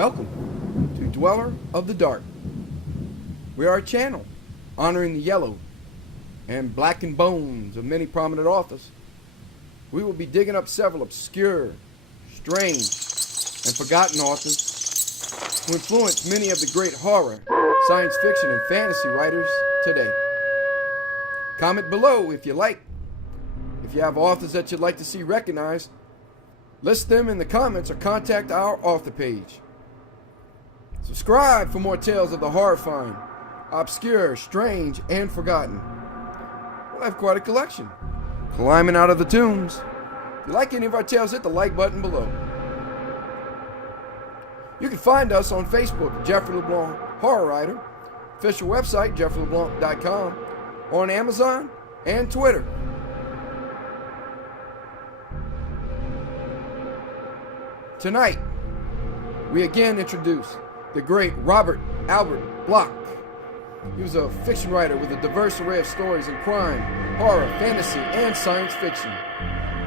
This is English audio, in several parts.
Welcome to Dweller of the Dark. We are a channel honoring the yellow and blackened bones of many prominent authors. We will be digging up several obscure, strange, and forgotten authors who influenced many of the great horror, science fiction, and fantasy writers today. Comment below if you like. If you have authors that you'd like to see recognized, list them in the comments or contact our author page. Subscribe for more tales of the horrifying, obscure, strange, and forgotten. We'll have quite a collection. Climbing out of the tombs. If you like any of our tales, hit the like button below. You can find us on Facebook, Jeffrey LeBlanc Horror Writer, official website, jeffreyleblanc.com, on Amazon and Twitter. Tonight, we again introduce the great Robert Albert Bloch. He was a fiction writer with a diverse array of stories in crime, horror, fantasy, and science fiction.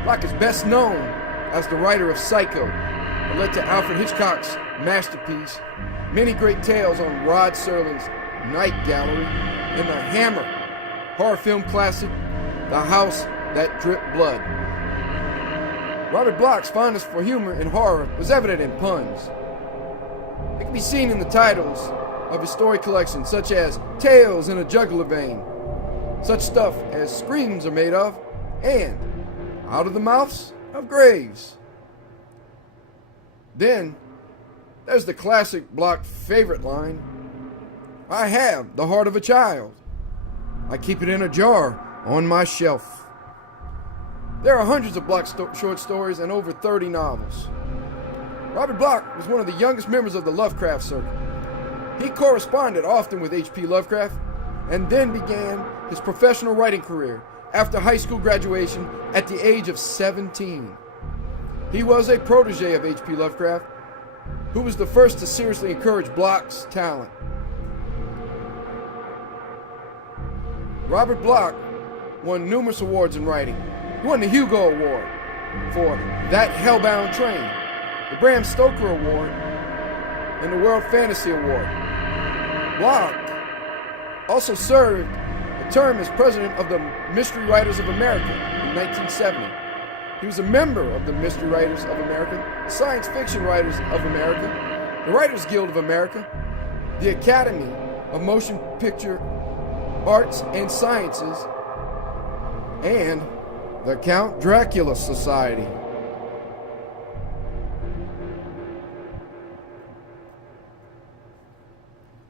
Bloch is best known as the writer of Psycho, that led to Alfred Hitchcock's masterpiece, many great tales on Rod Serling's Night Gallery, and the Hammer horror film classic, The House That Dripped Blood. Robert Bloch's fondness for humor and horror was evident in puns. It can be seen in the titles of his story collections, such as Tales in a Jugular Vein, such stuff as Screams Are Made Of, and Out of the Mouths of Graves. Then, there's the classic Bloch favorite line, I have the heart of a child. I keep it in a jar on my shelf. There are hundreds of Bloch short stories and over 30 novels. Robert Bloch was one of the youngest members of the Lovecraft Circle. He corresponded often with H.P. Lovecraft and then began his professional writing career after high school graduation at the age of 17. He was a protege of H.P. Lovecraft, who was the first to seriously encourage Bloch's talent. Robert Bloch won numerous awards in writing. He won the Hugo Award for That Hellbound Train, the Bram Stoker Award, and the World Fantasy Award. Bloch also served a term as president of the Mystery Writers of America in 1970. He was a member of the Mystery Writers of America, Science Fiction Writers of America, the Writers Guild of America, the Academy of Motion Picture Arts and Sciences, and the Count Dracula Society.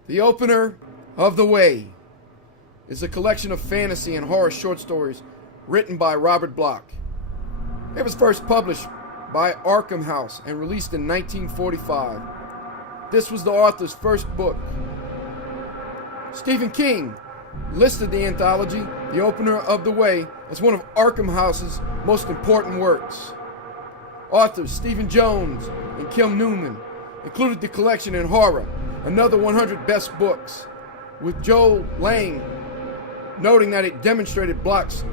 The Opener of the Way is a collection of fantasy and horror short stories written by Robert Bloch. It was first published by Arkham House and released in 1945. This was the author's first book. Stephen King listed the anthology, The Opener of the Way, as one of Arkham House's most important works. Authors Stephen Jones and Kim Newman included the collection in horror, another 100 best books, with Joel Lang noting that it demonstrated Bloch's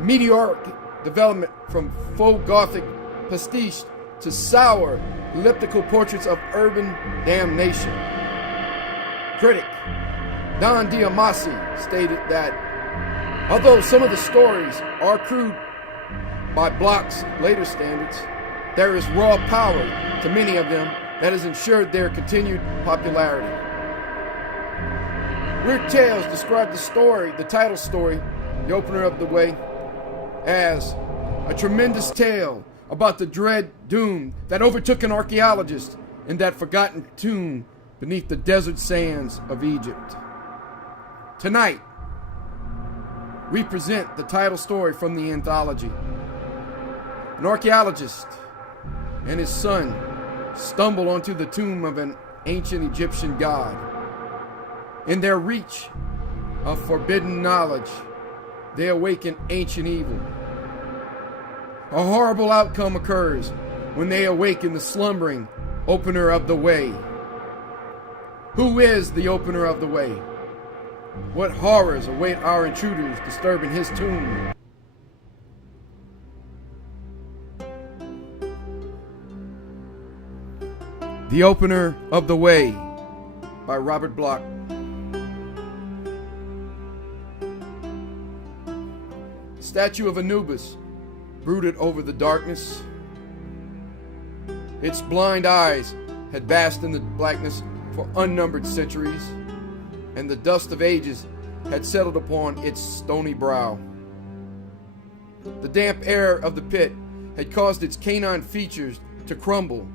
meteoric development from faux Gothic pastiche to sour, elliptical portraits of urban damnation. Critic Don Diamasi stated that although some of the stories are crude by Bloch's later standards, there is raw power to many of them that has ensured their continued popularity. Weird Tales described the title story, The Opener of the Way, as a tremendous tale about the dread doom that overtook an archaeologist in that forgotten tomb beneath the desert sands of Egypt. Tonight, we present the title story from the anthology. An archaeologist and his son stumble onto the tomb of an ancient Egyptian god. In their reach of forbidden knowledge, they awaken ancient evil. A horrible outcome occurs when they awaken the slumbering Opener of the Way. Who is the Opener of the Way? What horrors await our intruders disturbing his tomb? The Opener of the Way by Robert Bloch. The statue of Anubis brooded over the darkness. Its blind eyes had basked in the blackness for unnumbered centuries, and the dust of ages had settled upon its stony brow. The damp air of the pit had caused its canine features to crumble,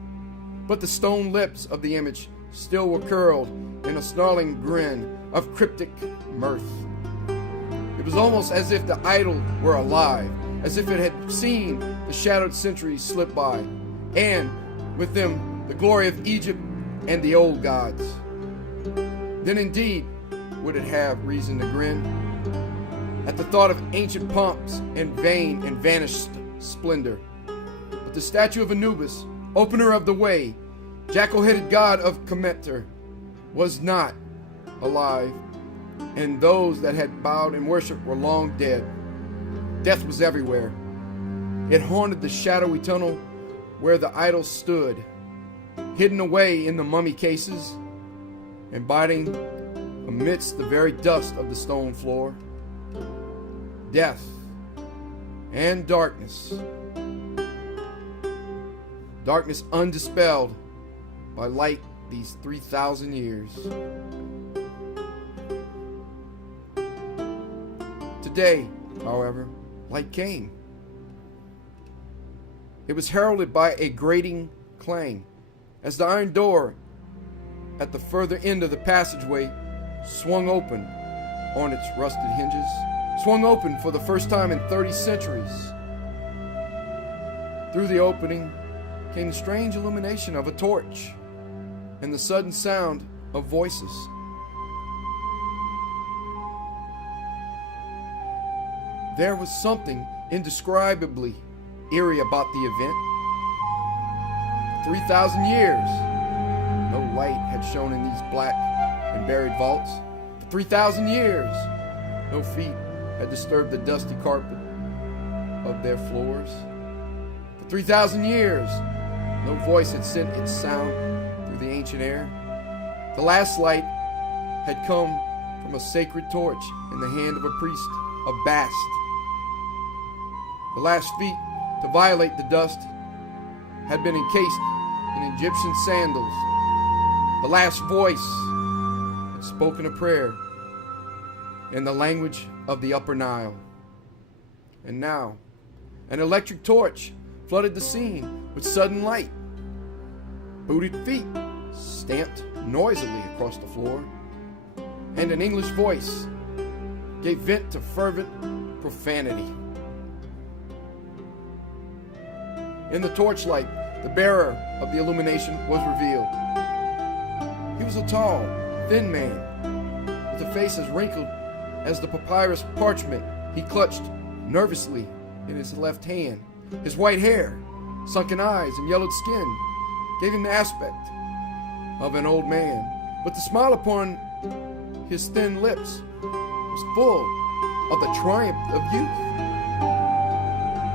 but the stone lips of the image still were curled in a snarling grin of cryptic mirth. It was almost as if the idol were alive, as if it had seen the shadowed centuries slip by, and with them the glory of Egypt and the old gods. Then indeed would it have reason to grin at the thought of ancient pomps and vain and vanished splendor. But the statue of Anubis, opener of the way, jackal-headed god of Kemeter, was not alive, and those that had bowed in worship were long dead. Death was everywhere. It haunted the shadowy tunnel where the idols stood, hidden away in the mummy cases and biting amidst the very dust of the stone floor. Death and darkness. Darkness undispelled by light these 3,000 years. Today, however, light came. It was heralded by a grating clang as the iron door at the further end of the passageway swung open on its rusted hinges, swung open for the first time in 30 centuries. Through the opening came the strange illumination of a torch and the sudden sound of voices. There was something indescribably eerie about the event. 3,000 years, no light had shone in these black and buried vaults. For 3,000 years, no feet had disturbed the dusty carpet of their floors. For 3,000 years, no voice had sent its sound through the ancient air. The last light had come from a sacred torch in the hand of a priest of Bast. The last feet to violate the dust had been encased in Egyptian sandals. The last voice had spoken a prayer in the language of the Upper Nile. And now, an electric torch flooded the scene with sudden light. Booted feet stamped noisily across the floor, and an English voice gave vent to fervent profanity. In the torchlight, the bearer of the illumination was revealed. He was a tall, thin man, with a face as wrinkled as the papyrus parchment he clutched nervously in his left hand. His white hair, sunken eyes, and yellowed skin gave him the aspect of an old man, but the smile upon his thin lips was full of the triumph of youth.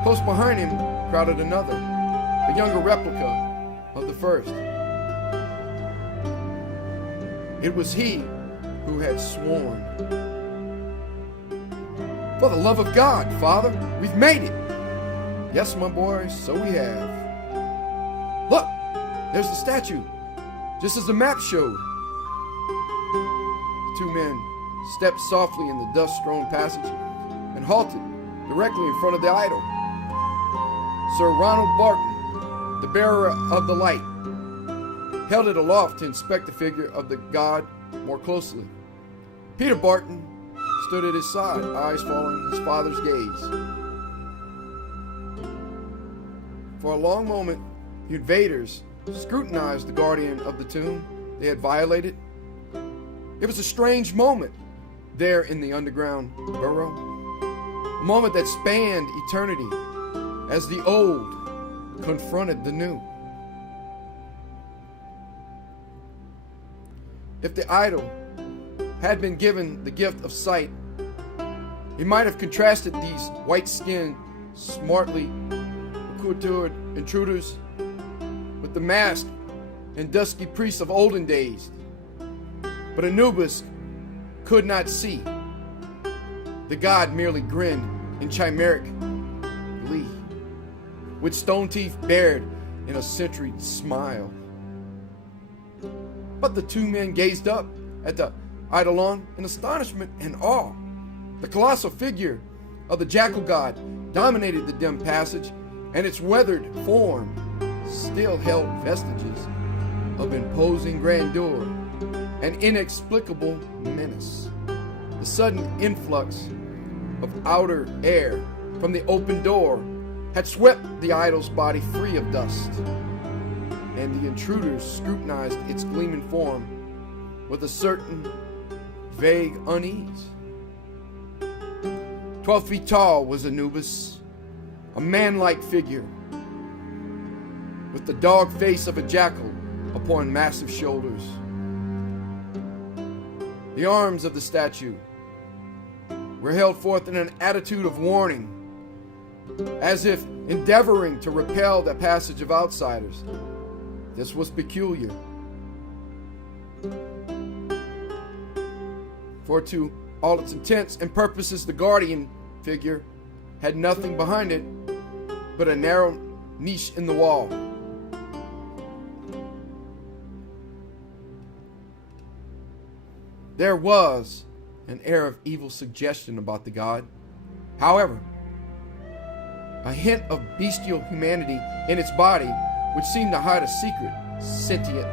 Close behind him crowded another, a younger replica of the first. It was he who had sworn. For the love of God, Father, we've made it. Yes, my boy, so we have. Look, there's the statue, just as the map showed. The two men stepped softly in the dust-strewn passage and halted directly in front of the idol. Sir Ronald Barton, the bearer of the light, held it aloft to inspect the figure of the god more closely. Peter Barton stood at his side, eyes following his father's gaze. For a long moment, the invaders scrutinized the guardian of the tomb they had violated. It was a strange moment there in the underground burrow, a moment that spanned eternity as the old confronted the new. If the idol had been given the gift of sight, he might have contrasted these white-skinned, smartly accoutred intruders with the masked and dusky priests of olden days. But Anubis could not see. The god merely grinned in chimeric glee, with stone teeth bared in a century smile. But the two men gazed up at the eidolon in astonishment and awe. The colossal figure of the jackal god dominated the dim passage, and its weathered form still held vestiges of imposing grandeur and inexplicable menace. The sudden influx of outer air from the open door had swept the idol's body free of dust, and the intruders scrutinized its gleaming form with a certain vague unease. 12 feet tall was Anubis, a man-like figure, with the dog face of a jackal upon massive shoulders. The arms of the statue were held forth in an attitude of warning, as if endeavoring to repel the passage of outsiders. This was peculiar, for to all its intents and purposes, the guardian figure had nothing behind it but a narrow niche in the wall. There was an air of evil suggestion about the god. However, a hint of bestial humanity in its body, which seemed to hide a secret, sentient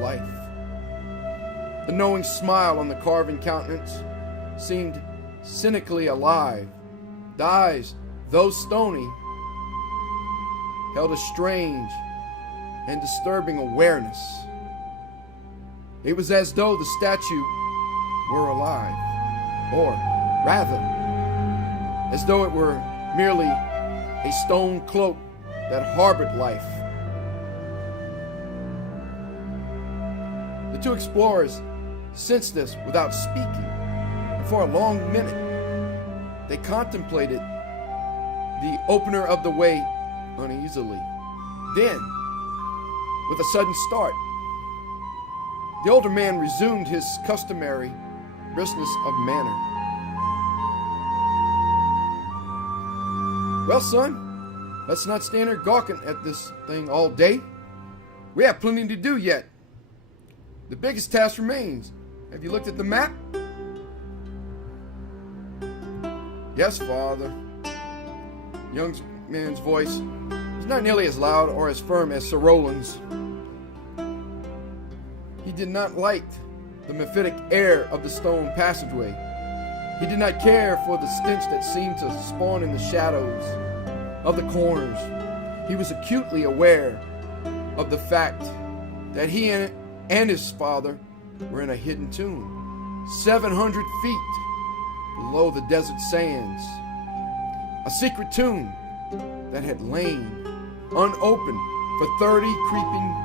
life. The knowing smile on the carven countenance seemed cynically alive. The eyes, though stony, held a strange and disturbing awareness. It was as though the statue were alive, or rather, as though it were merely a stone cloak that harbored life. The two explorers sensed this without speaking, and for a long minute they contemplated the opener of the way uneasily. Then, with a sudden start, the older man resumed his customary briskness of manner. Well, son, let's not stand here gawking at this thing all day. We have plenty to do yet. The biggest task remains. Have you looked at the map? Yes, father. The young man's voice was not nearly as loud or as firm as Sir Roland's. He did not like the mephitic air of the stone passageway. He did not care for the stench that seemed to spawn in the shadows of the corners. He was acutely aware of the fact that he and his father were in a hidden tomb, 700 feet below the desert sands. A secret tomb that had lain unopened for 30 creeping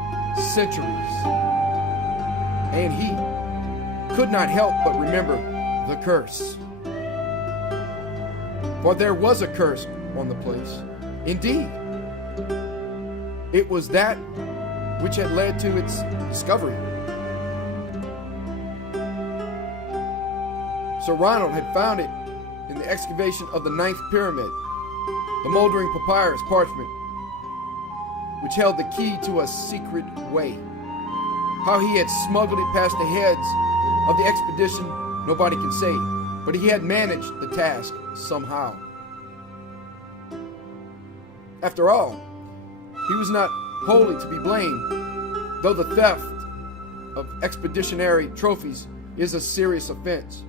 centuries. And he could not help but remember the curse. For there was a curse on the place. Indeed, it was that which had led to its discovery. Sir Ronald had found it in the excavation of the 9th pyramid, the moldering papyrus parchment, which held the key to a secret way. How he had smuggled it past the heads of the expedition, nobody can say, but he had managed the task somehow. After all, he was not wholly to be blamed, though the theft of expeditionary trophies is a serious offense.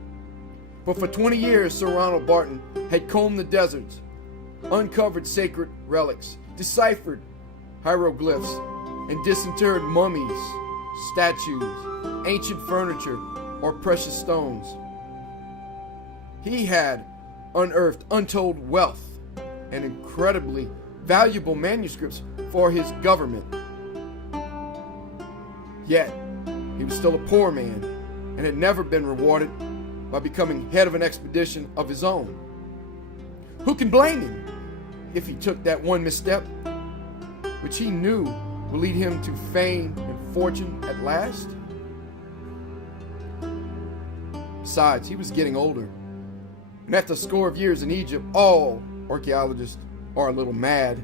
But for 20 years, Sir Ronald Barton had combed the deserts, uncovered sacred relics, deciphered hieroglyphs, and disinterred mummies, statues, ancient furniture, or precious stones. He had unearthed untold wealth and incredibly valuable manuscripts for his government. Yet, he was still a poor man and had never been rewarded by becoming head of an expedition of his own. Who can blame him if he took that one misstep, which he knew would lead him to fame and fortune at last? Besides, he was getting older. And after a score of years in Egypt, all archaeologists are a little mad.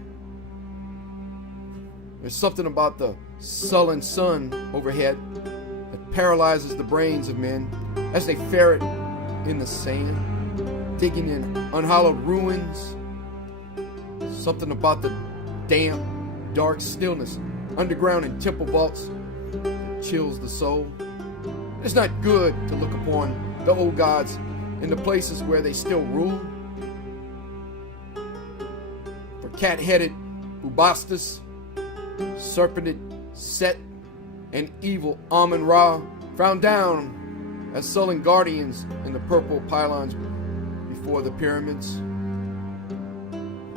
There's something about the sullen sun overhead that paralyzes the brains of men as they ferret in the sand, digging in unhallowed ruins. Something about the damp, dark stillness underground in temple vaults that chills the soul. It's not good to look upon the old gods in the places where they still rule. For cat-headed Bubastis, serpented Set, and evil Amun-Ra frowned down as sullen guardians in the purple pylons before the pyramids.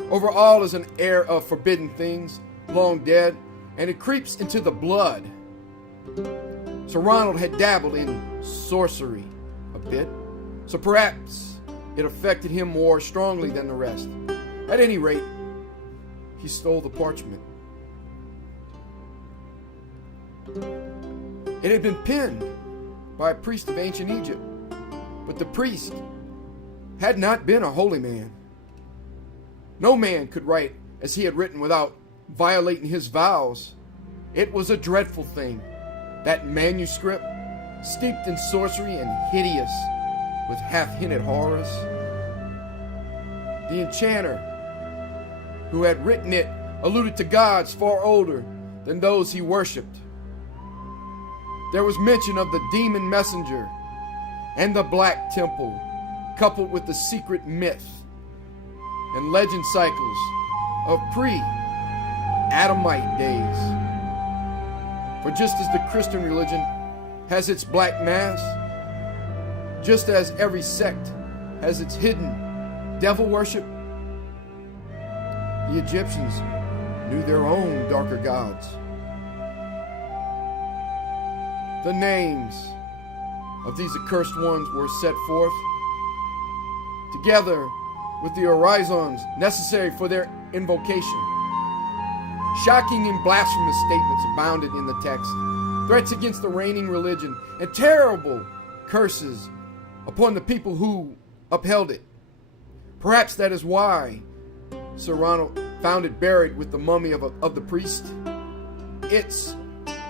Over all is an air of forbidden things, long dead, and it creeps into the blood. Sir Ronald had dabbled in sorcery a bit, so perhaps it affected him more strongly than the rest. At any rate, he stole the parchment. It had been penned by a priest of ancient Egypt, but the priest had not been a holy man. No man could write as he had written without violating his vows. It was a dreadful thing, that manuscript, steeped in sorcery and hideous with half-hinted horrors. The enchanter who had written it alluded to gods far older than those he worshipped. There was mention of the demon messenger and the Black Temple, coupled with the secret myth and legend cycles of pre-Adamite days. For just as the Christian religion has its Black Mass, just as every sect has its hidden devil worship, the Egyptians knew their own darker gods. The names of these accursed ones were set forth, together with the orisons necessary for their invocation. Shocking and blasphemous statements abounded in the text, threats against the reigning religion, and terrible curses upon the people who upheld it. Perhaps that is why Sir Ronald found it buried with the mummy of the priest. Its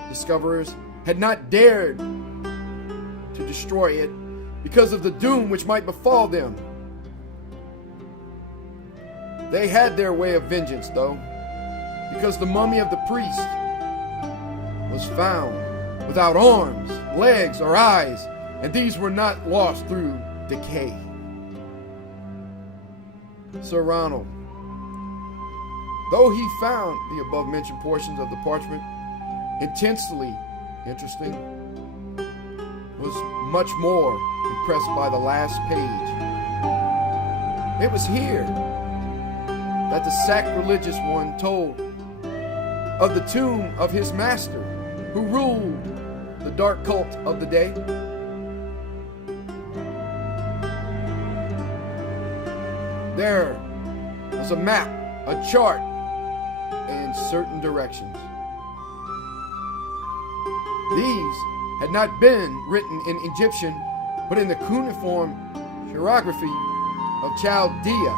discoverers had not dared to destroy it because of the doom which might befall them. They had their way of vengeance, though, because the mummy of the priest was found without arms, legs, or eyes, and these were not lost through decay. Sir Ronald, though he found the above-mentioned portions of the parchment intensely interesting, was much more impressed by the last page. It was here that the sacrilegious one told of the tomb of his master, who ruled the dark cult of the day. There was a map, a chart, and certain directions. These had not been written in Egyptian, but in the cuneiform hieroglyphy of Chaldea.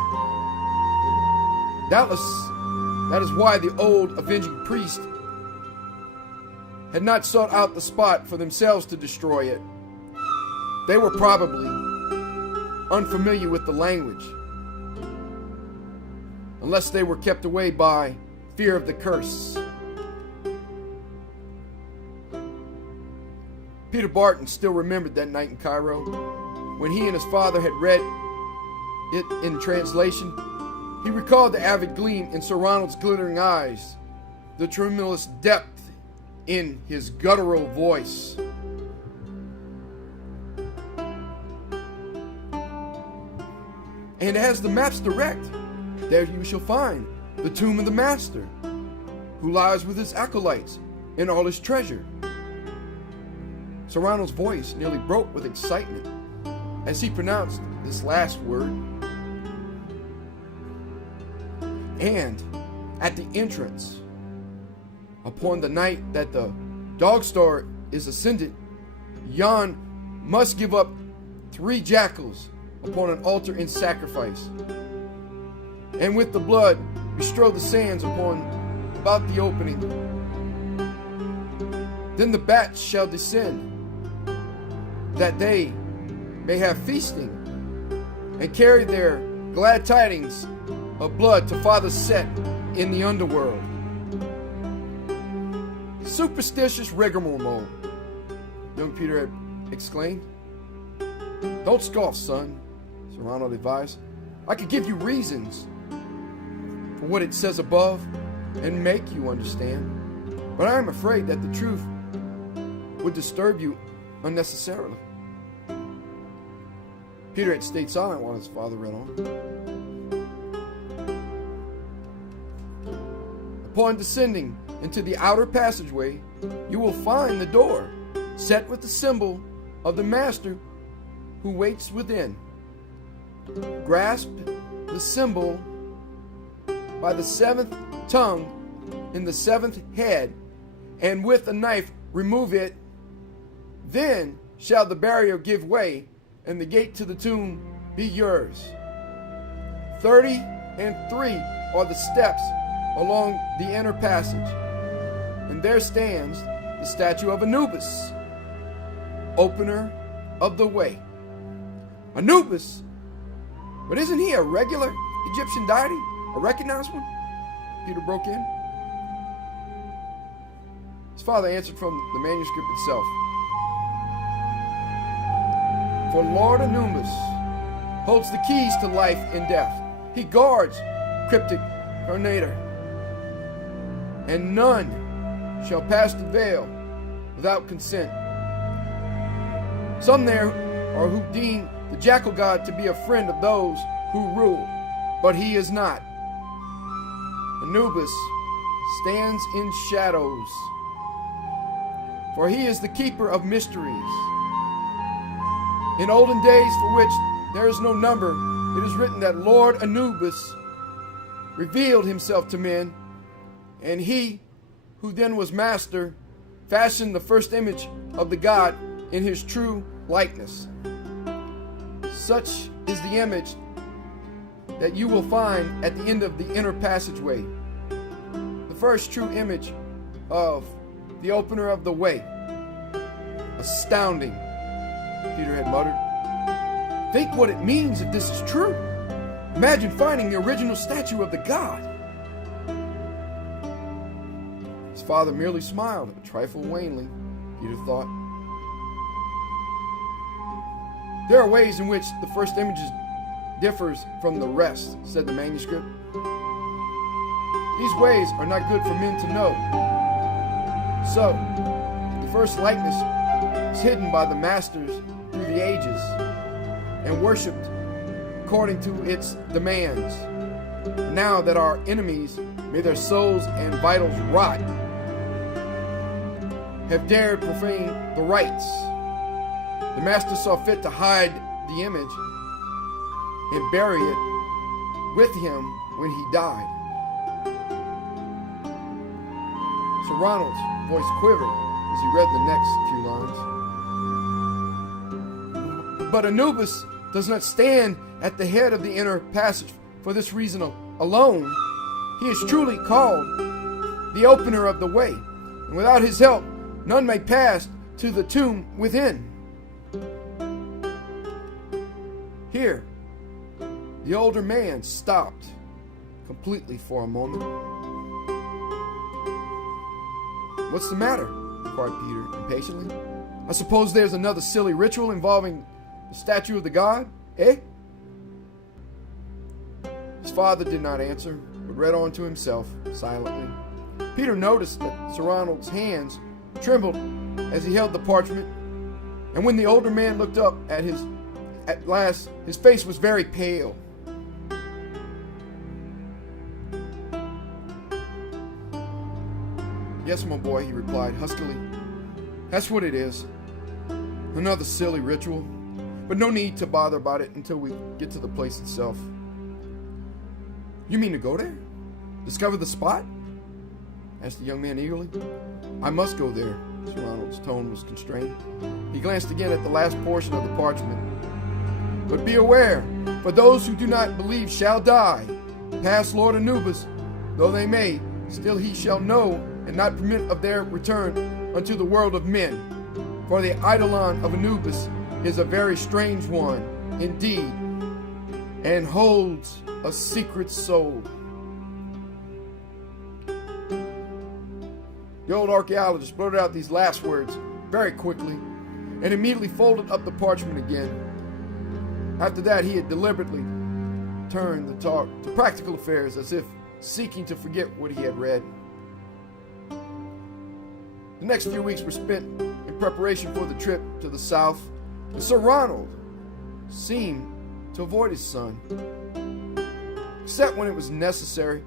Doubtless, that is why the old avenging priest had not sought out the spot for themselves to destroy it. They were probably unfamiliar with the language, unless they were kept away by fear of the curse. Peter Barton still remembered that night in Cairo, when he and his father had read it in translation. He recalled the avid gleam in Sir Ronald's glittering eyes, the tremulous depth in his guttural voice. And as the maps direct, there you shall find the tomb of the master, who lies with his acolytes and all his treasure. Sir Ronald's voice nearly broke with excitement as he pronounced this last word. And at the entrance, upon the night that the dog star is ascended, Jan must give up 3 jackals upon an altar in sacrifice, and with the blood bestrew the sands about the opening. Then the bats shall descend, that they may have feasting, and carry their glad tidings of blood to Father Set in the underworld. Superstitious rigmarole, young Peter had exclaimed. Don't scoff, son, Sir Ronald advised. I could give you reasons for what it says above and make you understand, but I am afraid that the truth would disturb you unnecessarily. Peter had stayed silent while his father read on. Upon descending into the outer passageway, you will find the door set with the symbol of the master who waits within. Grasp the symbol by the 7th tongue in the 7th head, and with a knife remove it. Then shall the barrier give way, and the gate to the tomb be yours. 33 are the steps along the inner passage, and there stands the statue of Anubis, opener of the way. Anubis? But isn't he a regular Egyptian deity? A recognized one? Peter broke in. His father answered from the manuscript itself. For Lord Anubis holds the keys to life and death. He guards cryptic Carnator, and none shall pass the veil without consent. Some there are who deem the jackal god to be a friend of those who rule, but he is not. Anubis stands in shadows, for he is the keeper of mysteries. In olden days, for which there is no number, it is written that Lord Anubis revealed himself to men, and he, who then was master, fashioned the first image of the god in his true likeness. Such is the image that you will find at the end of the inner passageway, the first true image of the opener of the way. Astounding, Peter had muttered. Think what it means if this is true. Imagine finding the original statue of the god. His father merely smiled, a trifle wanly, Peter thought. There are ways in which the first image differs from the rest, said the manuscript. These ways are not good for men to know. So, the first likeness is hidden by the masters through the ages and worshipped according to its demands. Now that our enemies, may their souls and vitals rot, have dared profane the rites, the master saw fit to hide the image and bury it with him when he died. Sir Ronald's voice quivered as he read the next few lines. But Anubis does not stand at the head of the inner passage for this reason alone. He is truly called the opener of the way, and without his help, none may pass to the tomb within. Here, the older man stopped completely for a moment. What's the matter? Inquired Peter impatiently. I suppose there's another silly ritual involving the statue of the god, eh? His father did not answer, but read on to himself silently. Peter noticed that Sir Ronald's hands trembled as he held the parchment, and when the older man looked up at last, his face was very pale. Yes, my boy, he replied huskily. That's what it is. Another silly ritual. But no need to bother about it until we get to the place itself. You mean to go there? Discover the spot? Asked the young man eagerly. I must go there, Sir Ronald's tone was constrained. He glanced again at the last portion of the parchment. But be aware, for those who do not believe shall die. Past Lord Anubis, though they may, still he shall know, and not permit of their return unto the world of men. For the eidolon of Anubis is a very strange one, indeed, and holds a secret soul. The old archaeologist blurted out these last words very quickly and immediately folded up the parchment again. After that, he had deliberately turned the talk to practical affairs, as if seeking to forget what he had read. The next few weeks were spent in preparation for the trip to the south, and Sir Ronald seemed to avoid his son, except when it was necessary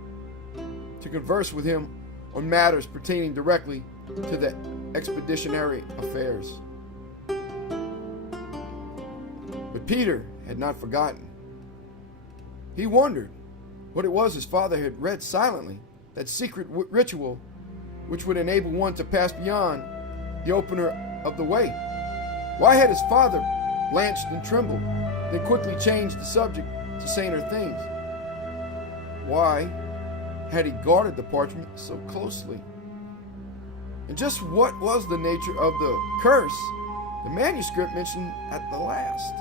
to converse with him on matters pertaining directly to the expeditionary affairs. But Peter had not forgotten. He wondered what it was his father had read silently, that secret ritual which would enable one to pass beyond the opener of the way. Why had his father blanched and trembled, then quickly changed the subject to saner things? Why had he guarded the parchment so closely? And just what was the nature of the curse the manuscript mentioned at the last?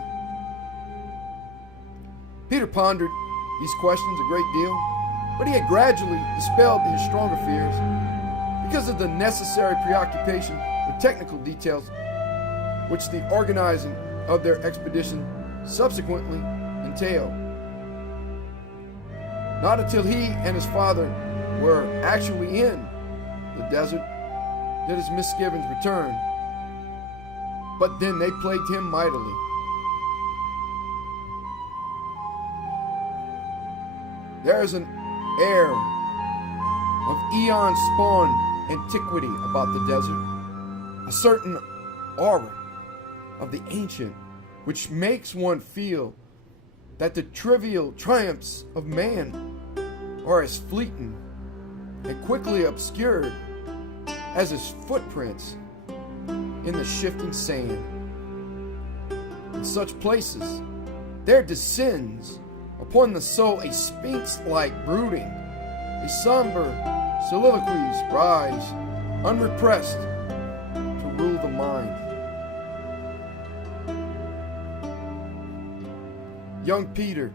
Peter pondered these questions a great deal, but he had gradually dispelled his stronger fears because of the necessary preoccupation with technical details which the organizing of their expedition subsequently entailed. Not until he and his father were actually in the desert did his misgivings return, but then they plagued him mightily. There is an air of eon-spawned antiquity about the desert, a certain aura of the ancient which makes one feel that the trivial triumphs of man are as fleeting and quickly obscured as his footprints in the shifting sand. In such places, there descends upon the soul a sphinx-like brooding, a somber soliloquies rise, unrepressed, to rule the mind. Young Peter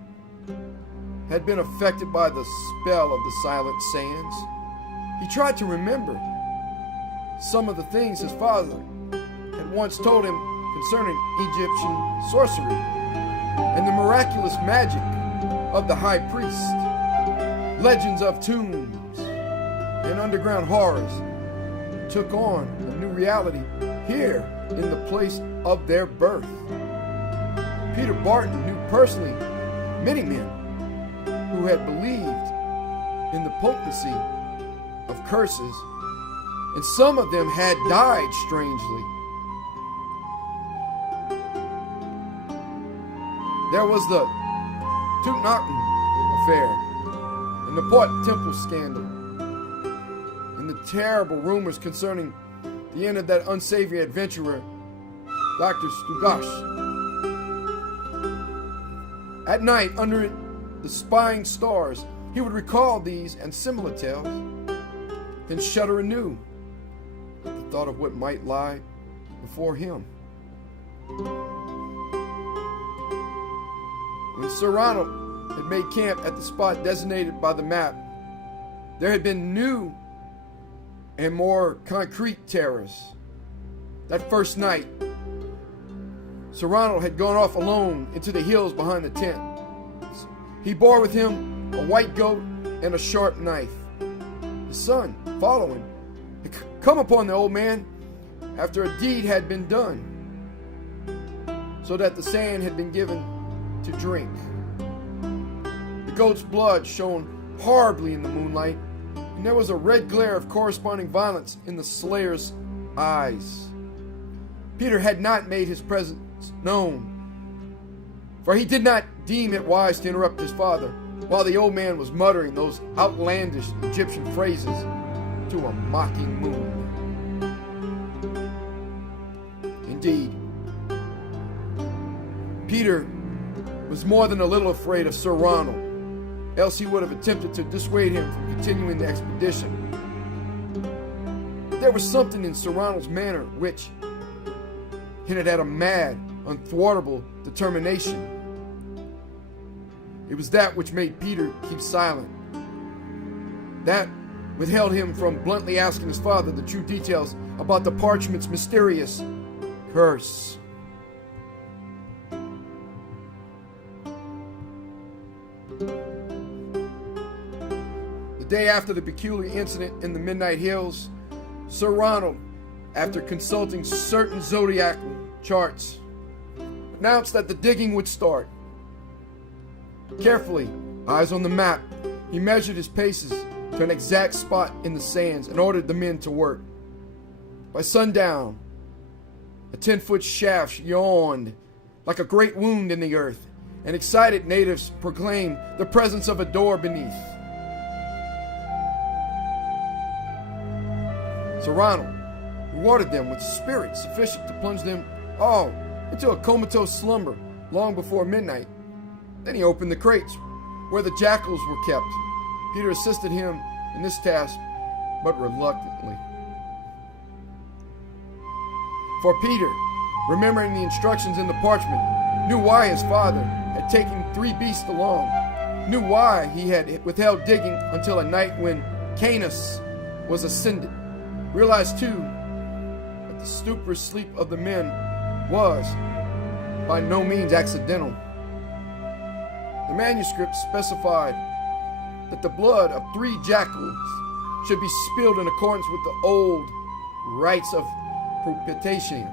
had been affected by the spell of the silent sands. He tried to remember some of the things his father had once told him concerning Egyptian sorcery and the miraculous magic of the high priest, legends of tombs and underground horrors took on a new reality here in the place of their birth. Peter Barton knew personally many men who had believed in the potency of curses, and some of them had died strangely. There was the Tutankhamun affair, and the Pot Temple scandal, and the terrible rumors concerning the end of that unsavory adventurer, Dr. Stugash. At night, under the spying stars, he would recall these and similar tales, then shudder anew at the thought of what might lie before him. When Sir Ronald had made camp at the spot designated by the map, there had been new and more concrete terrors. That first night, Sir Ronald had gone off alone into the hills behind the tent. He bore with him a white goat and a sharp knife. His son, following, had come upon the old man after a deed had been done, so that the sand had been given to drink. The goat's blood shone horribly in the moonlight, and there was a red glare of corresponding violence in the slayer's eyes. Peter had not made his presence known, for he did not deem it wise to interrupt his father while the old man was muttering those outlandish Egyptian phrases to a mocking moon. indeed. Peter was more than a little afraid of Sir Ronald, else he would have attempted to dissuade him from continuing the expedition. There was something in Sir Ronald's manner which hinted at a mad, unthwartable determination. It was that which made Peter keep silent. That withheld him from bluntly asking his father the true details about the parchment's mysterious curse. The day after the peculiar incident in the Midnight Hills, Sir Ronald, after consulting certain zodiacal charts, announced that the digging would start. Carefully, eyes on the map, he measured his paces to an exact spot in the sands and ordered the men to work. By sundown, a 10-foot shaft yawned like a great wound in the earth, and excited natives proclaimed the presence of a door beneath. Sir Ronald rewarded them with spirit sufficient to plunge them all into a comatose slumber long before midnight. Then he opened the crates where the jackals were kept. Peter assisted him in this task, but reluctantly. For Peter, remembering the instructions in the parchment, knew why his father had taken 3 beasts along, knew why he had withheld digging until a night when Canis was ascended, realized too that the stupor sleep of the men was by no means accidental. The manuscript specified that the blood of 3 jackals should be spilled in accordance with the old rites of propitiation.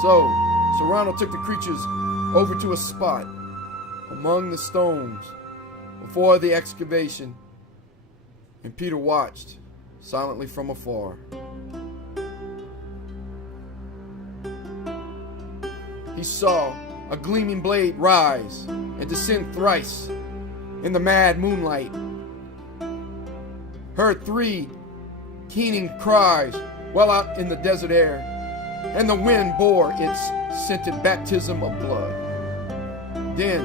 So, Sir Ronald took the creatures over to a spot among the stones before the excavation, and Peter watched silently from afar. He saw a gleaming blade rise and descend thrice in the mad moonlight, heard 3 keening cries well out in the desert air, and the wind bore its scented baptism of blood. Then,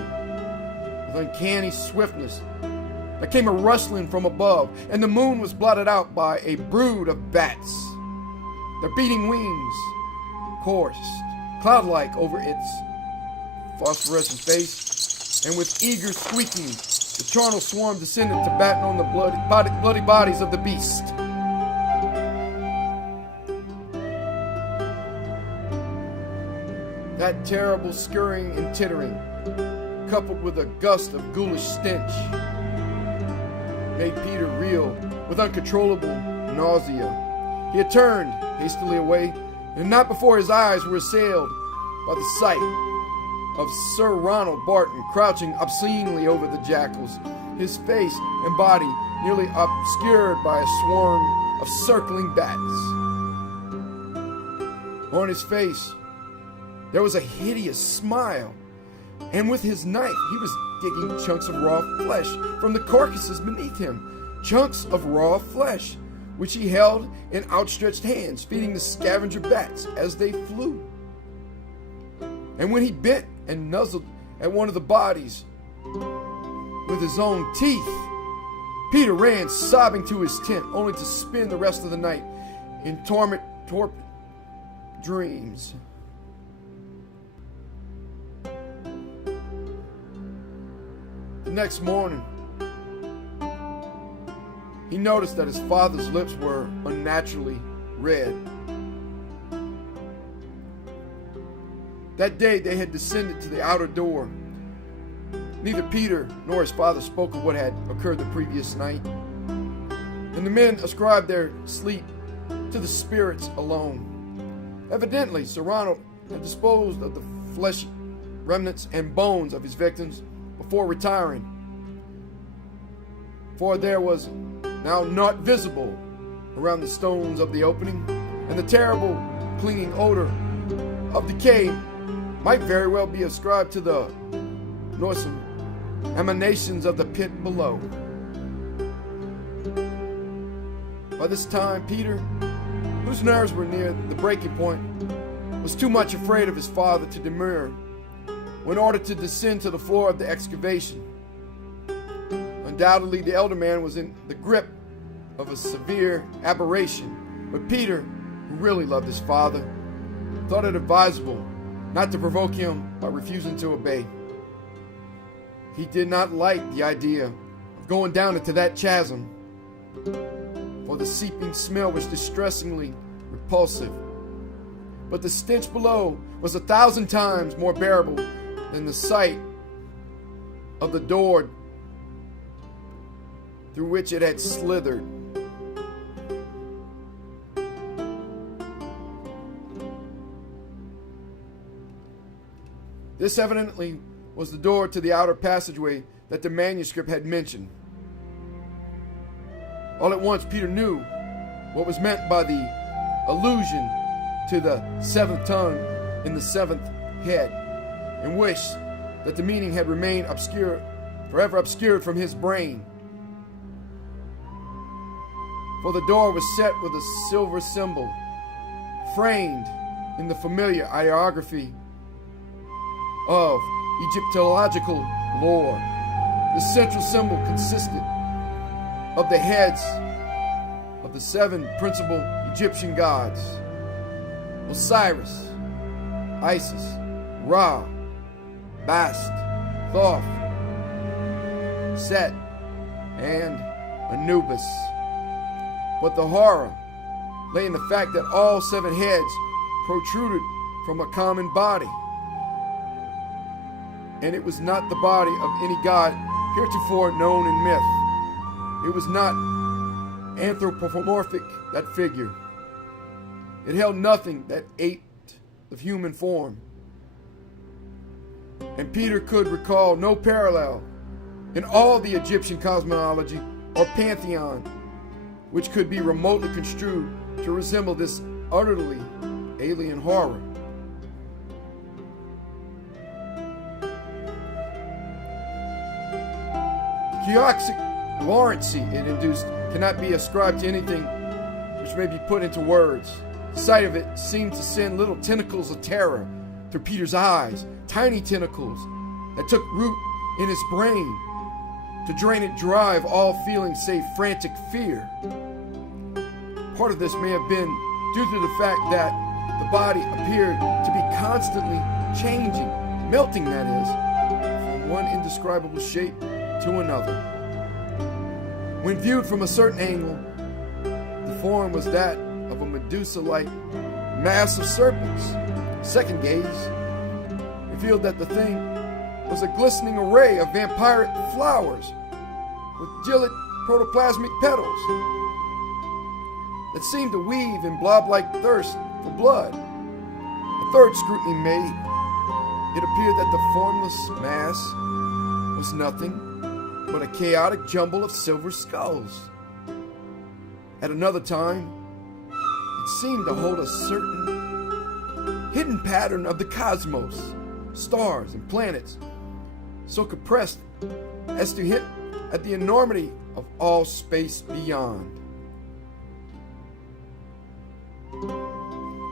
with uncanny swiftness, there came a rustling from above, and the moon was blotted out by a brood of bats. Their beating wings coursed cloud-like over its phosphorescent face, and with eager squeaking, the charnel swarm descended to batten on the bloody bodies of the beast. That terrible scurrying and tittering, coupled with a gust of ghoulish stench, made Peter reel with uncontrollable nausea. He had turned hastily away, and not before his eyes were assailed by the sight of Sir Ronald Barton crouching obscenely over the jackals, his face and body nearly obscured by a swarm of circling bats. On his face, there was a hideous smile, and with his knife he was digging chunks of raw flesh from the carcasses beneath him, chunks of raw flesh, which he held in outstretched hands, feeding the scavenger bats as they flew. And when he bit and nuzzled at one of the bodies with his own teeth, Peter ran sobbing to his tent, only to spend the rest of the night in torpid dreams. The next morning, he noticed that his father's lips were unnaturally red. That day they had descended to the outer door. Neither Peter nor his father spoke of what had occurred the previous night, and the men ascribed their sleep to the spirits alone. Evidently, Sir Ronald had disposed of the flesh remnants and bones of his victims before retiring, for there was now naught visible around the stones of the opening, and the terrible clinging odor of decay might very well be ascribed to the noisome emanations of the pit below. By this time, Peter, who whose nerves were near the breaking point, was too much afraid of his father to demur when ordered to descend to the floor of the excavation. Undoubtedly, the elder man was in the grip of a severe aberration, but Peter, who really loved his father, thought it advisable not to provoke him by refusing to obey. He did not like the idea of going down into that chasm, for the seeping smell was distressingly repulsive. But the stench below was 1,000 times more bearable than the sight of the door through which it had slithered. This evidently was the door to the outer passageway that the manuscript had mentioned. All at once, Peter knew what was meant by the allusion to the seventh tongue in the seventh head, and wished that the meaning had remained obscure, forever obscured from his brain. For the door was set with a silver symbol, framed in the familiar iconography of Egyptological lore. The central symbol consisted of the heads of the 7 principal Egyptian gods: Osiris, Isis, Ra, Bast, Thoth, Set, and Anubis. But the horror lay in the fact that all 7 heads protruded from a common body, and it was not the body of any god heretofore known in myth. It was not anthropomorphic, that figure. It held nothing that ate of human form. And Peter could recall no parallel in all the Egyptian cosmology or pantheon which could be remotely construed to resemble this utterly alien horror. The chaotic vibrancy it induced cannot be ascribed to anything which may be put into words. The sight of it seemed to send little tentacles of terror through Peter's eyes, tiny tentacles that took root in his brain to drain it dry of all feeling save frantic fear. Part of this may have been due to the fact that the body appeared to be constantly changing, melting that is, from one indescribable shape to another. When viewed from a certain angle, the form was that of a Medusa-like mass of serpents. Second gaze revealed that the thing was a glistening array of vampiric flowers with gilded protoplasmic petals that seemed to weave in blob-like thirst for blood. A third scrutiny made, it appeared that the formless mass was nothing but a chaotic jumble of silver skulls. At another time, it seemed to hold a certain hidden pattern of the cosmos, stars and planets, so compressed as to hint at the enormity of all space beyond.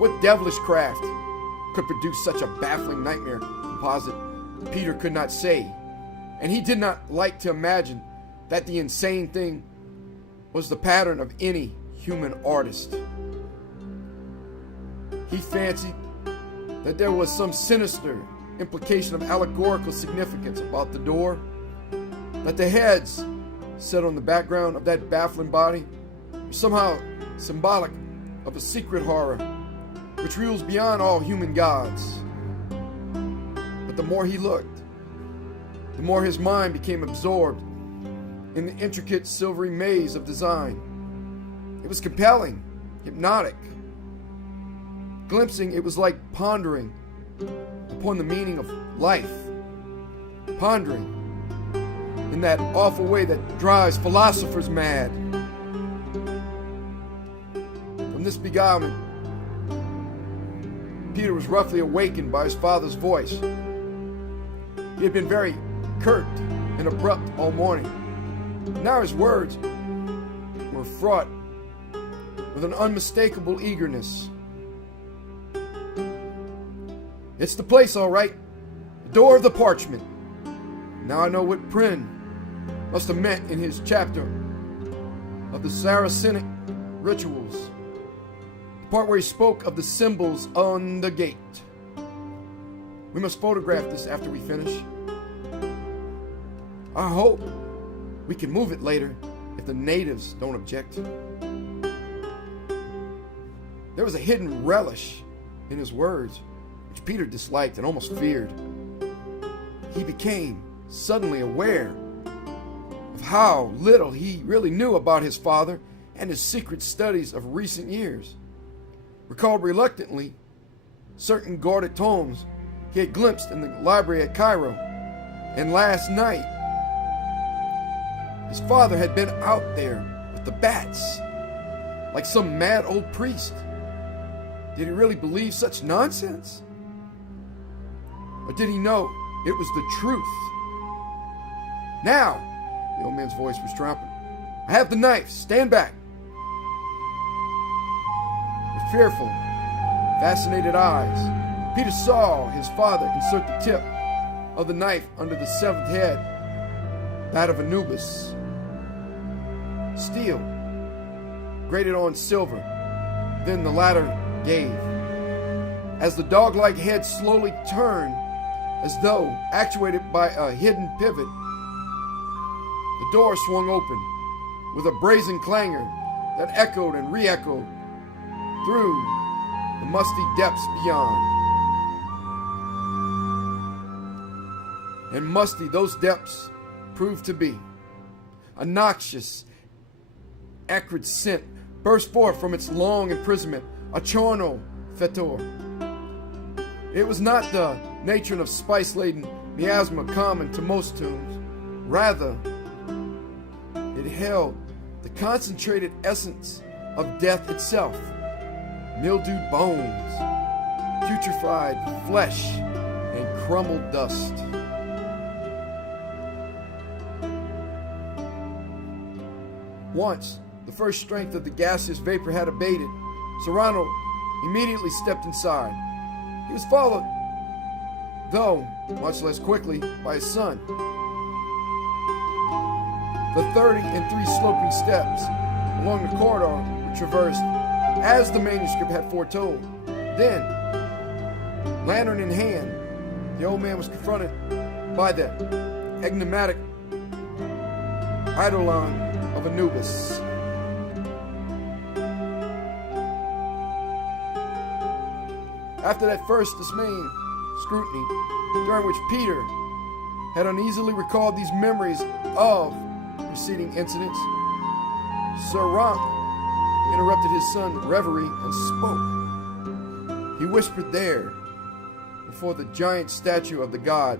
What devilish craft could produce such a baffling nightmare composite? Peter could not say, and he did not like to imagine that the insane thing was the pattern of any human artist. He fancied that there was some sinister implication of allegorical significance about the door, that the heads set on the background of that baffling body were somehow symbolic of a secret horror which rules beyond all human gods. But the more he looked, the more his mind became absorbed in the intricate silvery maze of design. It was compelling, hypnotic. Glimpsing, it was like pondering upon the meaning of life. Pondering in that awful way that drives philosophers mad. From this beguilement, Peter was roughly awakened by his father's voice. He had been very curt and abrupt all morning. Now his words were fraught with an unmistakable eagerness. It's the place, all right. The door of the parchment. Now I know what Prynne must have meant in his chapter of the Saracenic rituals. The part where he spoke of the symbols on the gate. We must photograph this after we finish. I hope we can move it later if the natives don't object. There was a hidden relish in his words, which Peter disliked and almost feared. He became suddenly aware of how little he really knew about his father and his secret studies of recent years. Recalled reluctantly certain guarded tomes he had glimpsed in the library at Cairo, and last night his father had been out there with the bats, like some mad old priest. Did he really believe such nonsense? Or did he know it was the truth? Now, the old man's voice was triumphant. I have the knife. Stand back. With fearful, fascinated eyes, Peter saw his father insert the tip of the knife under the seventh head, that of Anubis. Steel, grated on silver, then the latter gave. As the dog-like head slowly turned, as though actuated by a hidden pivot, the door swung open with a brazen clangor that echoed and re-echoed through the musty depths beyond. And musty those depths proved to be. A noxious, acrid scent burst forth from its long imprisonment, a charnel fetor. It was not the nature of spice-laden miasma common to most tombs. Rather, it held the concentrated essence of death itself. Mildewed bones, putrefied flesh, and crumbled dust. Once the first strength of the gaseous vapor had abated, Serrano immediately stepped inside. He was followed, though much less quickly, by his son. The 33 sloping steps along the corridor were traversed as the manuscript had foretold. Then, lantern in hand, the old man was confronted by the enigmatic eidolon of Anubis. After that first dismaying scrutiny, during which Peter had uneasily recalled these memories of preceding incidents, Sir Ronk interrupted his son's reverie and spoke. He whispered there, before the giant statue of the god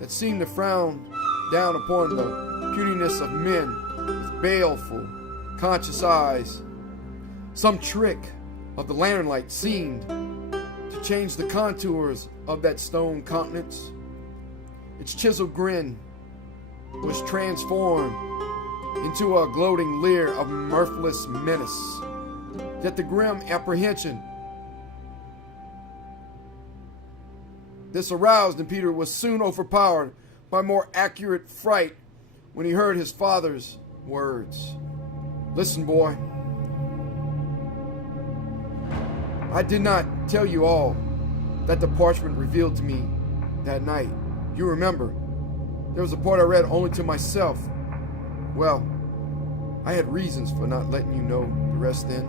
that seemed to frown down upon the puniness of men with baleful, conscious eyes. Some trick of the lantern light seemed to change the contours of that stone countenance. Its chiseled grin was transformed into a gloating leer of mirthless menace. Yet the grim apprehension this aroused in Peter was soon overpowered by more accurate fright when he heard his father's words. Listen, boy. I did not tell you all that the parchment revealed to me that night. You remember, there was a part I read only to myself. Well, I had reasons for not letting you know the rest then.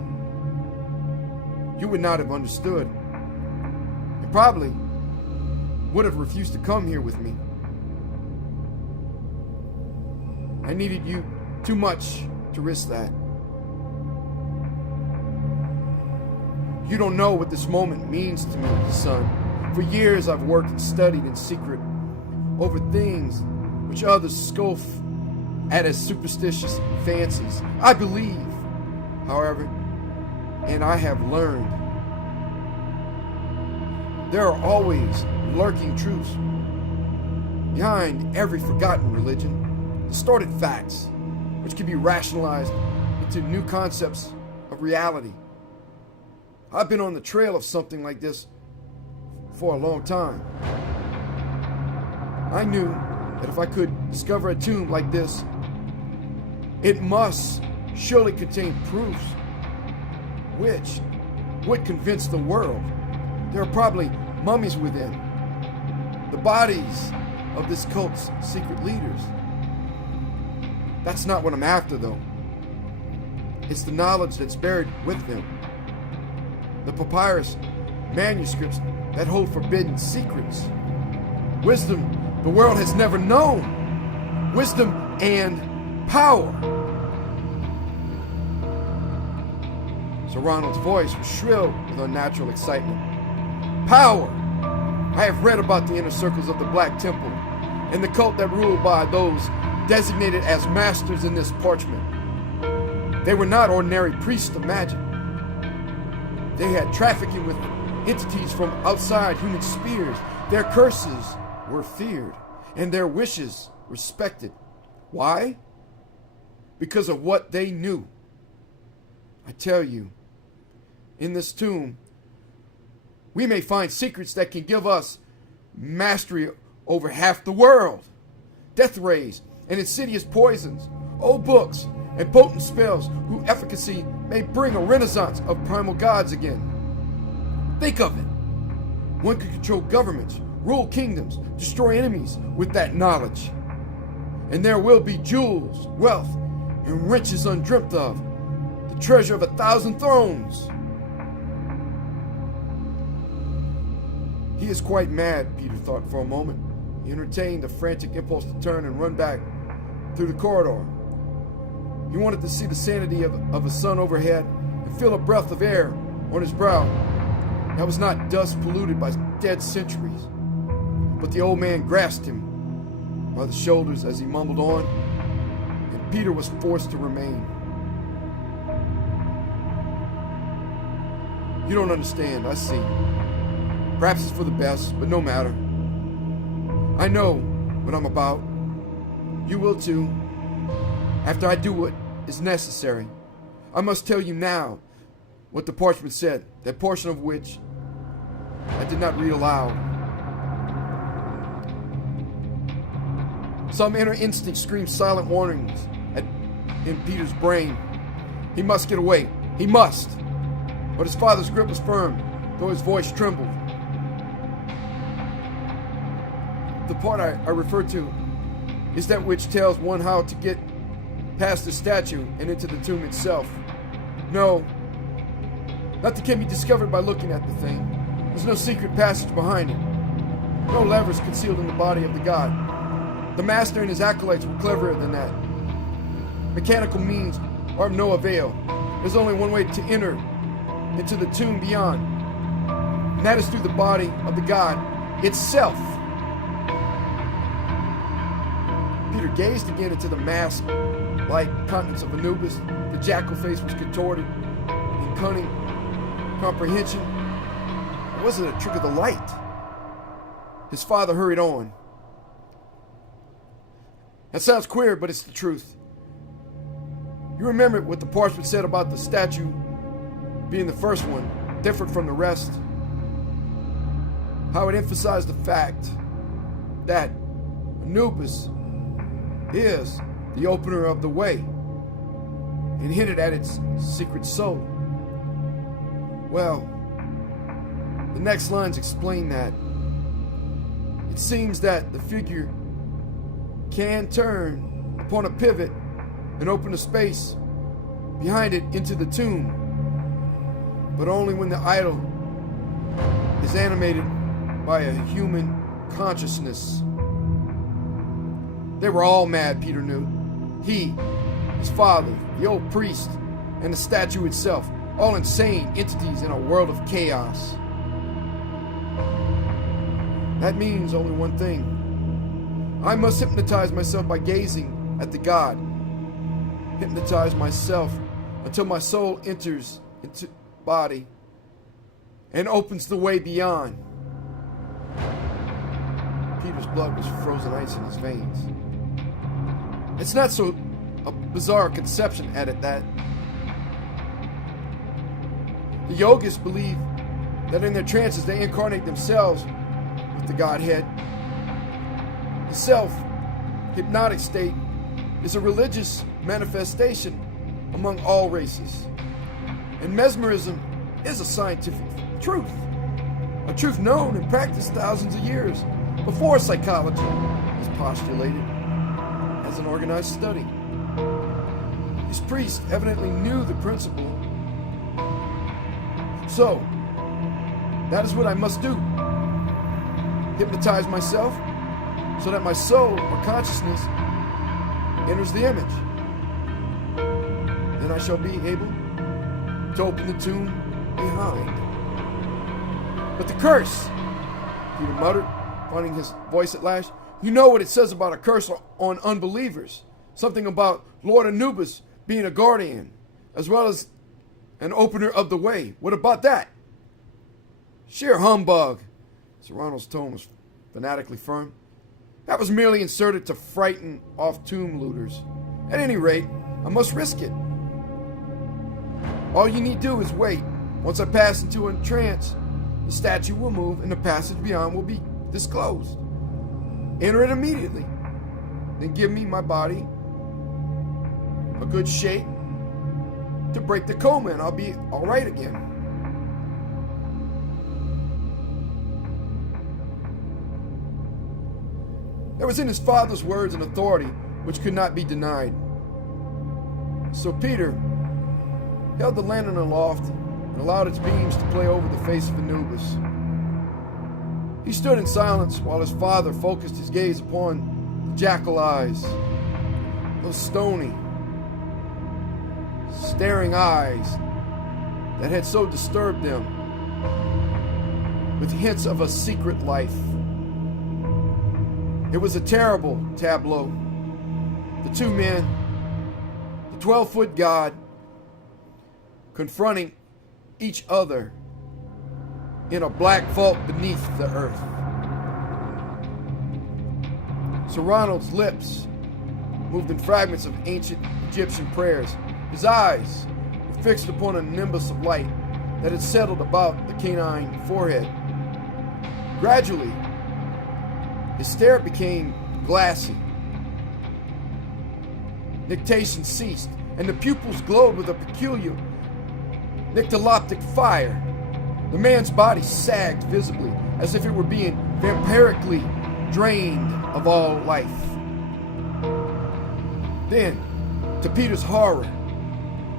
You would not have understood. And probably would have refused to come here with me. I needed you too much to risk that. You don't know what this moment means to me, son. For years I've worked and studied in secret over things which others scoff at as superstitious fancies. I believe, however, and I have learned, there are always lurking truths behind every forgotten religion, distorted facts which can be rationalized into new concepts of of reality. I've been on the trail of something like this for a long time. I knew that if I could discover a tomb like this, it must surely contain proofs which would convince the world there are probably mummies within, the bodies of this cult's secret leaders. That's not what I'm after, though. It's the knowledge that's buried with them. The papyrus manuscripts that hold forbidden secrets. Wisdom the world has never known. Wisdom and power. Sir Ronald's voice was shrill with unnatural excitement. Power! I have read about the inner circles of the Black Temple and the cult that ruled by those designated as masters in this parchment. They were not ordinary priests of magic. They had trafficking with entities from outside human spheres. Their curses were feared and their wishes respected. Why? Because of what they knew. I tell you, in this tomb, we may find secrets that can give us mastery over half the world. Death rays and insidious poisons, old books and potent spells whose efficacy may bring a renaissance of primal gods again. Think of it. One could control governments, rule kingdoms, destroy enemies with that knowledge. And there will be jewels, wealth, and riches undreamt of, the treasure of 1,000 thrones. He is quite mad, Peter thought for a moment. He entertained a frantic impulse to turn and run back through the corridor. He wanted to see the sanity of the sun overhead and feel a breath of air on his brow that was not dust polluted by dead centuries. But the old man grasped him by the shoulders as he mumbled on, and Peter was forced to remain. You don't understand, I see. Perhaps it's for the best, but no matter. I know what I'm about. You will too. After I do what is necessary, I must tell you now what the parchment said, that portion of which I did not read aloud. Some inner instinct screamed silent warnings in Peter's brain. He must get away. He must. But his father's grip was firm, though his voice trembled. The part I refer to is that which tells one how to get past the statue and into the tomb itself. No, nothing can be discovered by looking at the thing. There's no secret passage behind it. No levers concealed in the body of the god. The master and his acolytes were cleverer than that. Mechanical means are of no avail. There's only one way to enter into the tomb beyond, and that is through the body of the god itself. Peter gazed again into the mask-like countenance of Anubis. The jackal face was contorted in cunning comprehension. It wasn't a trick of the light. His father hurried on. That sounds queer, but it's the truth. You remember what the parchment said about the statue being the first one, different from the rest? How it emphasized the fact that Anubis is the opener of the way and hinted at its secret soul. Well, the next lines explain that. It seems that the figure can turn upon a pivot and open a space behind it into the tomb, but only when the idol is animated by a human consciousness. They were all mad, Peter knew. He, his father, the old priest, and the statue itself, all insane entities in a world of chaos. That means only one thing. I must hypnotize myself by gazing at the god. Hypnotize myself until my soul enters into body and opens the way beyond. Peter's blood was frozen ice in his veins. It's not so a bizarre conception, added that. The yogists believe that in their trances they incarnate themselves with the Godhead. The self-hypnotic state is a religious manifestation among all races. And mesmerism is a scientific truth, a truth known and practiced thousands of years before psychology was postulated as an organized study. These priests evidently knew the principle. So, that is what I must do. Hypnotize myself so that my soul or consciousness enters the image. Then I shall be able to open the tomb behind. But the curse, Peter muttered, finding his voice at last. You know what it says about a curse on unbelievers. Something about Lord Anubis being a guardian, as well as an opener of the way. What about that? Sheer humbug. Sir Ronald's tone was fanatically firm. That was merely inserted to frighten off tomb looters. At any rate, I must risk it. All you need do is wait. Once I pass into a trance, the statue will move and the passage beyond will be disclosed. Enter it immediately. Then give me my body a good shake to break the coma and I'll be all right again. There was in his father's words an authority which could not be denied. So Peter held the lantern aloft and allowed its beams to play over the face of Anubis. He stood in silence while his father focused his gaze upon the jackal eyes, those stony, staring eyes that had so disturbed them, with hints of a secret life. It was a terrible tableau. The two men, the 12-foot god, confronting each other in a black vault beneath the earth. Sir Ronald's lips moved in fragments of ancient Egyptian prayers. His eyes were fixed upon a nimbus of light that had settled about the canine forehead. Gradually, his stare became glassy. Nictation ceased, and the pupils glowed with a peculiar nyctaloptic fire. The man's body sagged visibly, as if it were being vampirically drained of all life. Then, to Peter's horror,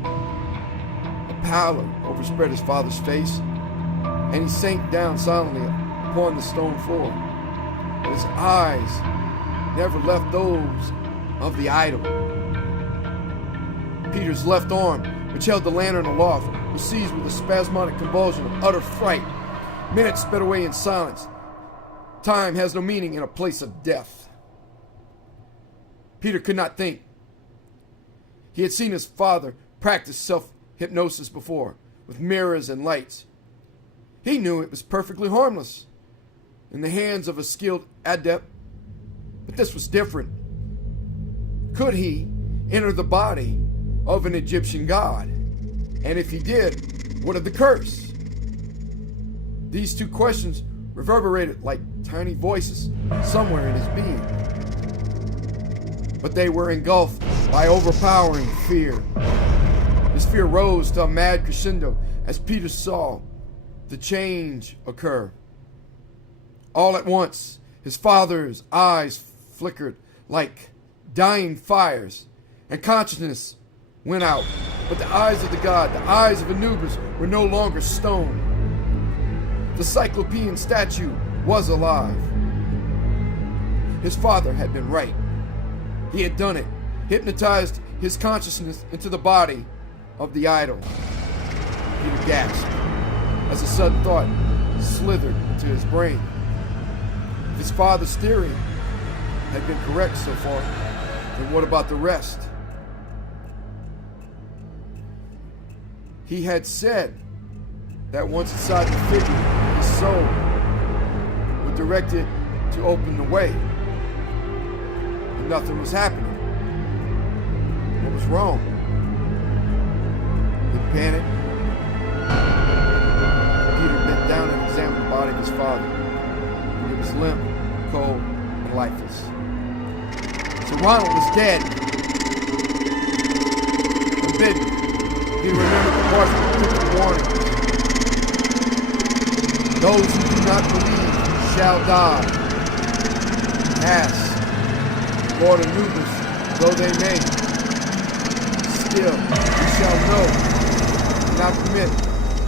a pallor overspread his father's face, and he sank down silently upon the stone floor. But his eyes never left those of the idol. Peter's left arm, which held the lantern aloft, was seized with a spasmodic convulsion of utter fright. Minutes sped away in silence. Time has no meaning in a place of death. Peter could not think. He had seen his father practice self-hypnosis before, with mirrors and lights. He knew it was perfectly harmless in the hands of a skilled adept, but this was different. Could he enter the body of an Egyptian god? And if he did, what of the curse? These two questions reverberated like tiny voices somewhere in his being. But they were engulfed by overpowering fear. His fear rose to a mad crescendo as Peter saw the change occur. All at once, his father's eyes flickered like dying fires, and consciousness went out. But the eyes of the god, the eyes of Anubis, were no longer stone. The Cyclopean statue was alive. His father had been right. He had done it, hypnotized his consciousness into the body of the idol. Peter gasped as a sudden thought slithered into his brain. If his father's theory had been correct so far, then what about the rest? He had said that once inside the figure, his soul would direct it to open the way. But nothing was happening. What was wrong? The panic Ronald was dead. Forbidden. He remembered the part of the warning. Those who do not believe shall die. Ask, Lord Anubis, though they may, still we shall know, and not permit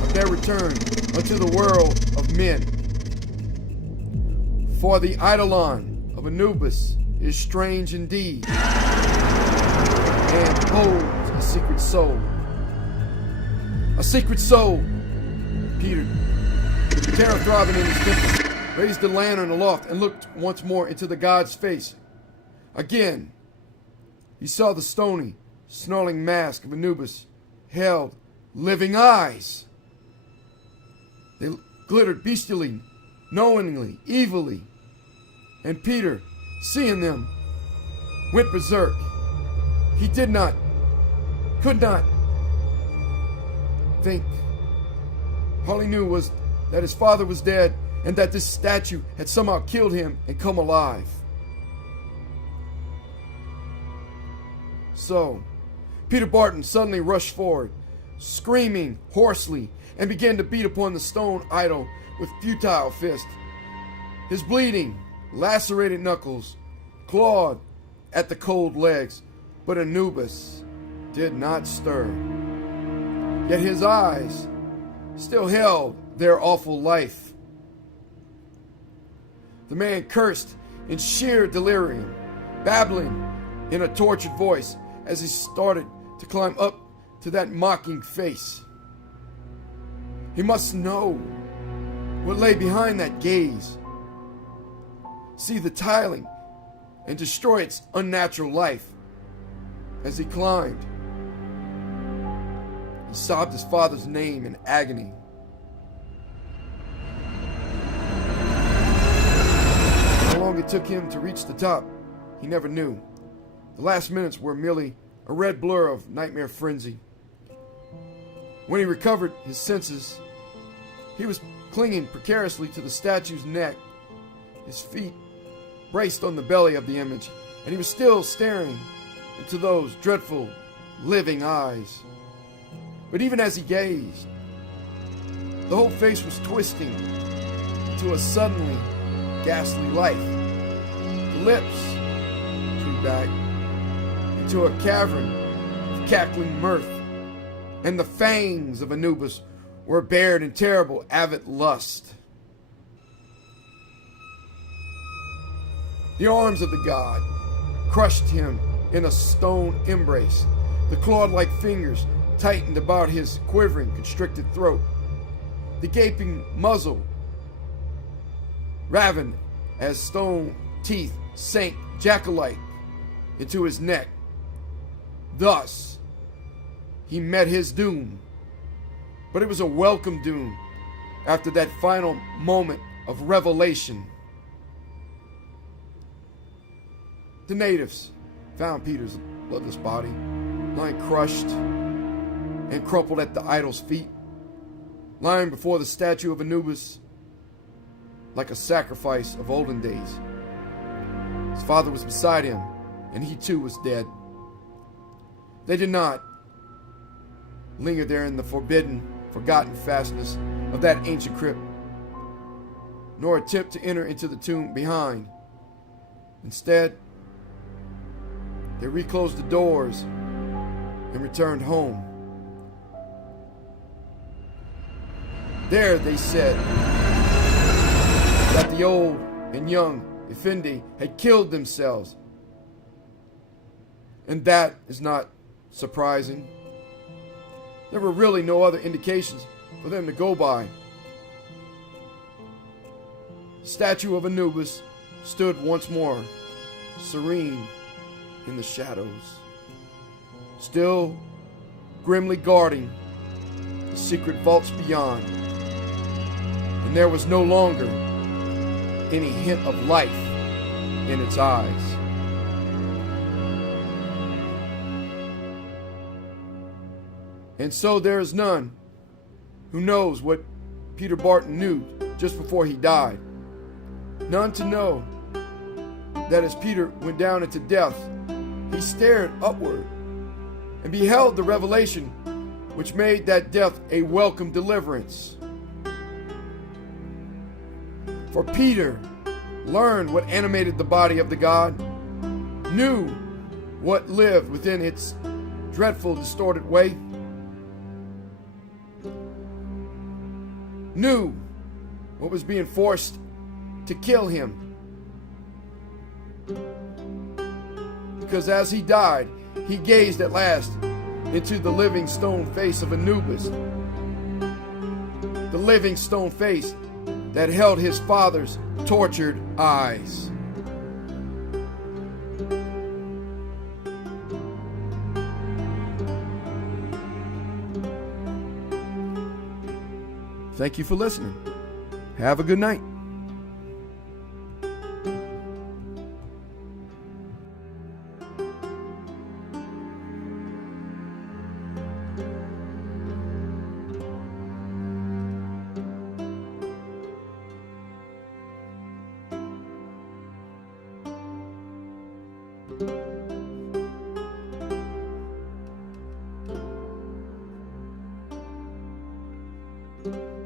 of their return unto the world of men. For the eidolon of Anubis is strange indeed, and holds a secret soul. A secret soul, Peter, terror throbbing in his temples, raised the lantern aloft and looked once more into the god's face. Again, he saw the stony, snarling mask of Anubis held living eyes. They glittered bestially, knowingly, evilly. And Peter, seeing them, went berserk. He could not think. All he knew was that his father was dead and that this statue had somehow killed him and come alive. So, Peter Barton suddenly rushed forward, screaming hoarsely, and began to beat upon the stone idol with futile fist. His bleeding, lacerated knuckles clawed at the cold legs, but Anubis did not stir. Yet his eyes still held their awful life. The man cursed in sheer delirium, babbling in a tortured voice as he started to climb up to that mocking face. He must know what lay behind that gaze, see the tiling, and destroy its unnatural life. As he climbed, he sobbed his father's name in agony. How long it took him to reach the top, he never knew. The last minutes were merely a red blur of nightmare frenzy. When he recovered his senses, he was clinging precariously to the statue's neck, his feet braced on the belly of the image, and he was still staring into those dreadful, living eyes. But even as he gazed, the whole face was twisting into a suddenly ghastly life. The lips drew back into a cavern of cackling mirth, and the fangs of Anubis were bared in terrible, avid lust. The arms of the god crushed him in a stone embrace. The clawed-like fingers tightened about his quivering, constricted throat. The gaping muzzle ravened as stone teeth sank jackal-like into his neck. Thus, he met his doom. But it was a welcome doom after that final moment of revelation. The natives found Peter's bloodless body, lying crushed and crumpled at the idol's feet, lying before the statue of Anubis like a sacrifice of olden days. His father was beside him, and he too was dead. They did not linger there in the forbidden, forgotten fastness of that ancient crypt, nor attempt to enter into the tomb behind. Instead, they reclosed the doors and returned home. There they said that the old and young Effendi had killed themselves. And that is not surprising. There were really no other indications for them to go by. The statue of Anubis stood once more, serene in the shadows, still grimly guarding the secret vaults beyond. And there was no longer any hint of life in its eyes. And so there is none who knows what Peter Barton knew just before he died. None to know that as Peter went down into death, he stared upward and beheld the revelation which made that death a welcome deliverance. For Peter learned what animated the body of the god, knew what lived within its dreadful, distorted way, knew what was being forced to kill him. Because as he died, he gazed at last into the living stone face of Anubis, the living stone face that held his father's tortured eyes. Thank you for listening. Have a good night. you